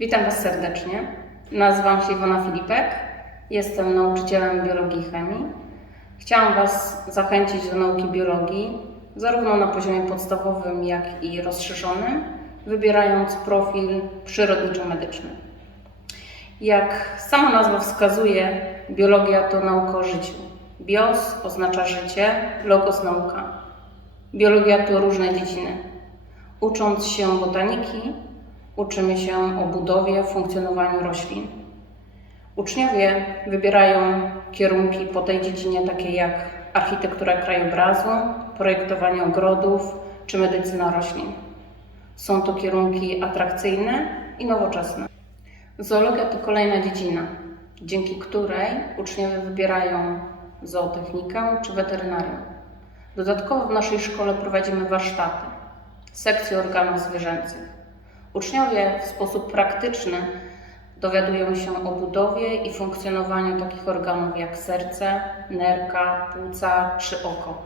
Witam Was serdecznie. Nazywam się Iwona Filipek. Jestem nauczycielem biologii i chemii. Chciałam Was zachęcić do nauki biologii, zarówno na poziomie podstawowym, jak i rozszerzonym, wybierając profil przyrodniczo-medyczny. Jak sama nazwa wskazuje, biologia to nauka o życiu. Bios oznacza życie, logos nauka. Biologia to różne dziedziny. Ucząc się botaniki, uczymy się o budowie, funkcjonowaniu roślin. Uczniowie wybierają kierunki po tej dziedzinie, takie jak architektura krajobrazu, projektowanie ogrodów czy medycyna roślin. Są to kierunki atrakcyjne i nowoczesne. Zoologia to kolejna dziedzina, dzięki której uczniowie wybierają zootechnikę czy weterynarię. Dodatkowo w naszej szkole prowadzimy warsztaty, sekcje organów zwierzęcych. Uczniowie w sposób praktyczny dowiadują się o budowie i funkcjonowaniu takich organów jak serce, nerka, płuca czy oko.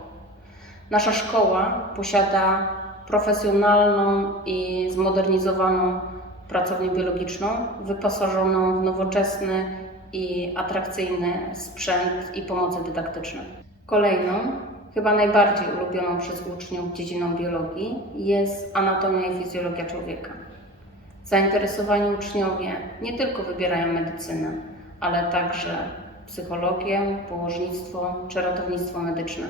Nasza szkoła posiada profesjonalną i zmodernizowaną pracownię biologiczną, wyposażoną w nowoczesny i atrakcyjny sprzęt i pomoce dydaktyczne. Kolejną, chyba najbardziej ulubioną przez uczniów dziedziną biologii jest anatomia i fizjologia człowieka. Zainteresowani uczniowie nie tylko wybierają medycynę, ale także psychologię, położnictwo czy ratownictwo medyczne.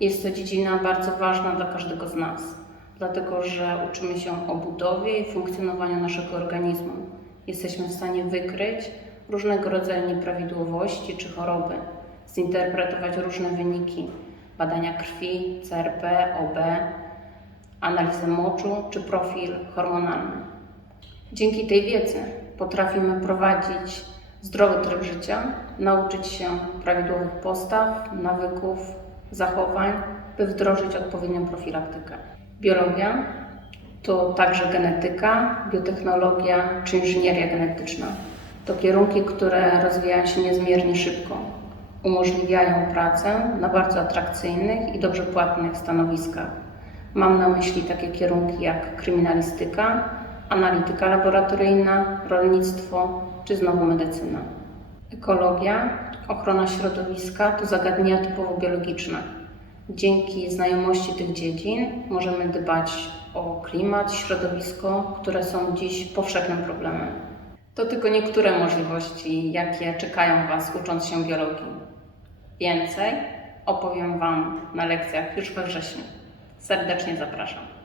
Jest to dziedzina bardzo ważna dla każdego z nas, dlatego że uczymy się o budowie i funkcjonowaniu naszego organizmu. Jesteśmy w stanie wykryć różnego rodzaju nieprawidłowości czy choroby, zinterpretować różne wyniki badania krwi, CRP, OB, analizę moczu czy profil hormonalny. Dzięki tej wiedzy potrafimy prowadzić zdrowy tryb życia, nauczyć się prawidłowych postaw, nawyków, zachowań, by wdrożyć odpowiednią profilaktykę. Biologia to także genetyka, biotechnologia czy inżynieria genetyczna. To kierunki, które rozwijają się niezmiernie szybko. Umożliwiają pracę na bardzo atrakcyjnych i dobrze płatnych stanowiskach. Mam na myśli takie kierunki jak kryminalistyka, analityka laboratoryjna, rolnictwo czy znowu medycyna. Ekologia, ochrona środowiska to zagadnienia typowo biologiczne. Dzięki znajomości tych dziedzin możemy dbać o klimat, środowisko, które są dziś powszechnym problemem. To tylko niektóre możliwości, jakie czekają Was ucząc się biologii. Więcej opowiem Wam na lekcjach już we wrześniu. Serdecznie zapraszam.